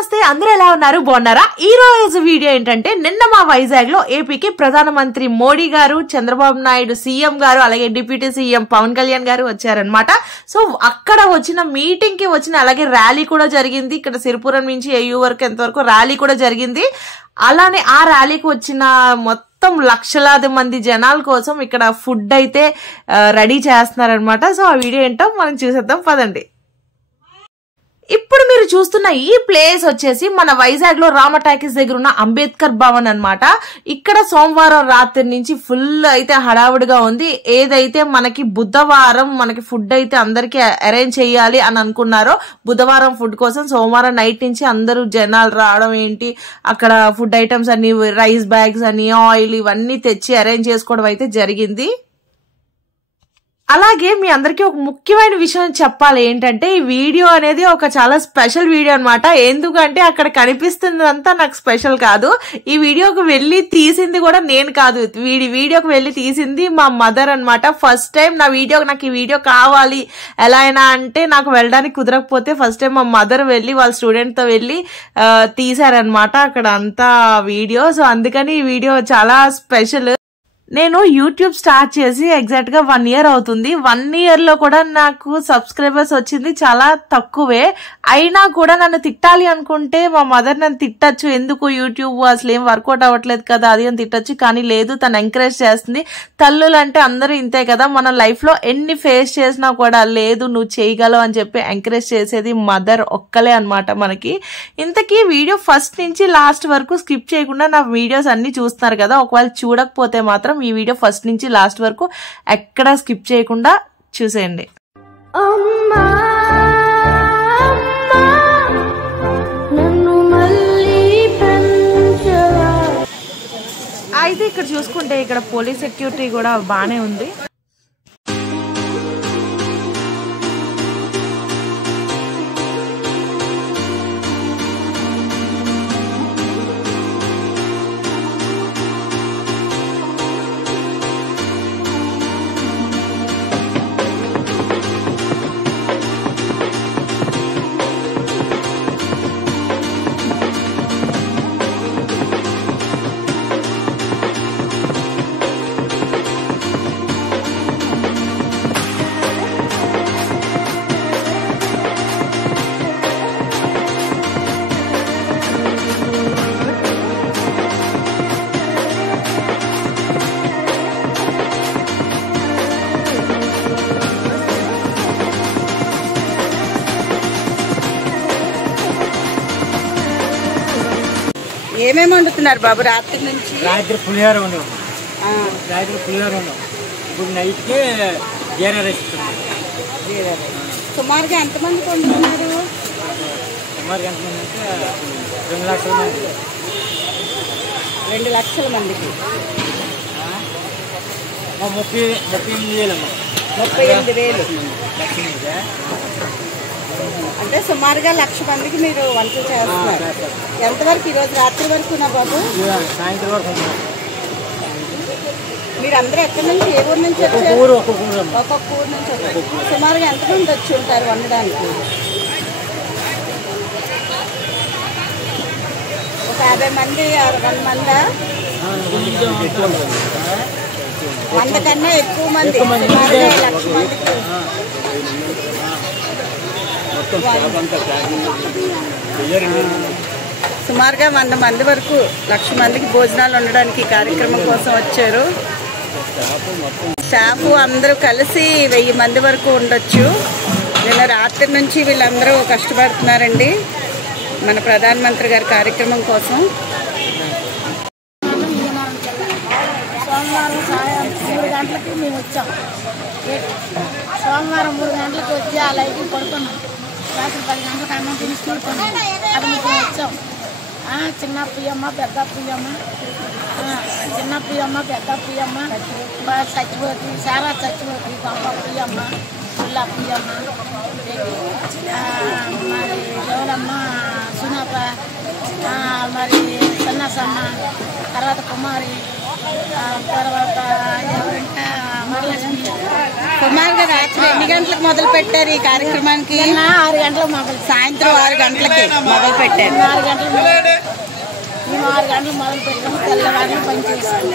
నమస్తే అందరూ ఎలా ఉన్నారు బాగున్నారా ఈ రోజు వీడియో ఏంటంటే నిన్న మా వైజాగ్ లో ఏపీకి ప్రధానమంత్రి మోడీ గారు చంద్రబాబు నాయుడు సీఎం గారు అలాగే డిప్యూటీ సీఎం పవన్ కళ్యాణ్ గారు వచ్చారన్నమాట సో అక్కడ వచ్చిన మీటింగ్ కి వచ్చిన అలాగే ర్యాలీ కూడా జరిగింది ఇక్కడ సిరిపురం నుంచి ఏయూ వరకు ఎంతవరకు ర్యాలీ కూడా జరిగింది అలానే ఆ ర్యాలీకి వచ్చిన మొత్తం లక్షలాది మంది జనాల కోసం ఇక్కడ ఫుడ్ అయితే రెడీ చేస్తున్నారన్నమాట సో ఆ వీడియో ఏంటో మనం చూసేద్దాం పదండి ఇప్పుడు మీరు చూస్తున్న ఈ ప్లేస్ వచ్చేసి మన వైజాగ్ లో రామ టాకీస్ దగ్గర ఉన్న అంబేద్కర్ భవన్ అన్నమాట ఇక్కడ సోమవారం రాత్రి నుంచి ఫుల్ అయితే హడావుడిగా ఉంది ఏదైతే మనకి బుధవారం మనకి ఫుడ్ అయితే అందరికి అరేంజ్ చేయాలి అని అనుకున్నారో బుధవారం ఫుడ్ కోసం సోమవారం నైట్ నుంచి అందరూ జనాలు రావడం ఏంటి అక్కడ ఫుడ్ ఐటమ్స్ అన్ని రైస్ బ్యాగ్స్ అని ఆయిల్ ఇవన్నీ తెచ్చి అరేంజ్ చేసుకోవడం అయితే జరిగింది అలాగే మీ అందరికీ ఒక ముఖ్యమైన విషయం చెప్పాలి ఏంటంటే ఈ వీడియో అనేది ఒక చాలా స్పెషల్ వీడియో అన్నమాట ఎందుకంటే అక్కడ కనిపిస్తుందంతా నాకు స్పెషల్ కాదు ఈ వీడియోకి వెళ్ళి తీసింది కూడా నేను కాదు వీడియోకి వెళ్ళి తీసింది మా మదర్ అన్నమాట ఫస్ట్ టైం నాకు ఈ వీడియో కావాలి ఎలా అయినా అంటే నాకు వెళ్ళడానికి కుదరకపోతే ఫస్ట్ టైం మా మదర్ వెళ్ళి వాళ్ళ స్టూడెంట్ తో వెళ్ళి తీసారనమాట అక్కడ అంతా వీడియో సో అందుకని ఈ వీడియో చాలా స్పెషల్ నేను యూట్యూబ్ స్టార్ట్ చేసి ఎగ్జాక్ట్ గా 1 year అవుతుంది 1 year లో కూడా నాకు సబ్స్క్రైబర్స్ వచ్చింది చాలా తక్కువే అయినా కూడా నన్ను తిట్టాలి అనుకుంటే మా మదర్ నన్ను తిట్టచ్చు ఎందుకు యూట్యూబ్ అసలు ఏం వర్కౌట్ అవ్వట్లేదు కదా అది అని తిట్టచ్చు కానీ లేదు తను ఎంకరేజ్ చేస్తుంది తల్లులు అంటే అందరూ ఇంతే కదా మన లైఫ్ లో ఎన్ని ఫేస్ చేసినా కూడా లేదు నువ్వు చేయగలవు అని చెప్పి ఎంకరేజ్ చేసేది మదర్ ఒక్కలే అన్నమాట మనకి ఇంతకీ వీడియో ఫస్ట్ నుంచి లాస్ట్ వరకు స్కిప్ చేయకుండా నా వీడియోస్ అన్ని చూస్తున్నారు కదా ఒకవేళ చూడకపోతే మాత్రం ఈ వీడియో ఫస్ట్ నుంచి లాస్ట్ వరకు ఎక్కడ స్కిప్ చేయకుండా చూసేయండి అయితే ఇక్కడ చూసుకుంటే ఇక్కడ పోలీస్ సెక్యూరిటీ కూడా బానే ఉంది ఏమేమి వండుతున్నారు బాబు రాత్రి నుంచి రాత్రి పులిహోర ఉన్నాం ఇప్పుడు నైట్కి జీరా రైస్ సుమారుగా ఎంతమందికి వండుతున్నారు సుమారుగా ఎంతమంది అంటే 2 లక్షల మంది 2 లక్షల మందికి 38,000 అంటే సుమారుగా 1,00,000 మందికి మీరు వంట చేస్తున్నారు ఎంతవరకు ఈరోజు రాత్రి వరకు నా బాబు సాయంత్రం వరకు మీరు అందరూ ఎక్కడి నుంచి ఏ ఊరు నుంచి వచ్చారు ఒక్కొక్క ఊరు నుంచి వచ్చారు సుమారుగా ఎంతమంది వచ్చి ఉంటారు వండడానికి ఒక 50 మంది 100 మందా 100 కన్నా ఎక్కువ మంది సుమారుగా 1,00,000 మందికి సుమారుగా 100 మంది వరకు 1,00,000 మందికి భోజనాలు ఉండడానికి కార్యక్రమం కోసం వచ్చారు స్టాఫ్ అందరూ కలిసి 1000 మంది వరకు ఉండొచ్చు నిన్న రాత్రి నుంచి వీళ్ళందరూ కష్టపడుతున్నారండి మన ప్రధానమంత్రి గారి కార్యక్రమం కోసం సోమవారం సాయం 3 గంటలకి మేము వచ్చాం సోమవారం 3 గంటలకు వచ్చి ఆ లైట్కి పడుకున్నాం రాత్రి 10 గంటలకు అన్నం తిని చూడుకున్నాం అది మేము వచ్చాం చిన్న పుయ్యమ్మ పెద్ద పుయ్యమ్మ చిన్న పుయ్యమ్మ పెద్ద పుయ్యమ్మ చచ్చిపోతి సారా చచ్చిపోతి గొప్ప పుయ్యమ్మ పుల్ల పుయ్యమ్మ మరి ఎవరమ్మ సునప మరి సన్నసమ్మ తర్వాత కుమారి తర్వాత ఎవరంటే వరలక్ష్మి సుమారుగా రాత్రి ఎన్ని గంటలకు మొదలు పెట్టారు ఈ కార్యక్రమానికి? 6 గంటలకు మొదలు, సాయంత్రం 6 గంటలకి మొదలు పెట్టారు. 6 గంటలకు మేము 6 గంటలకు మొదలు పెట్టాము. తెల్లవారులు పనిచేసాము.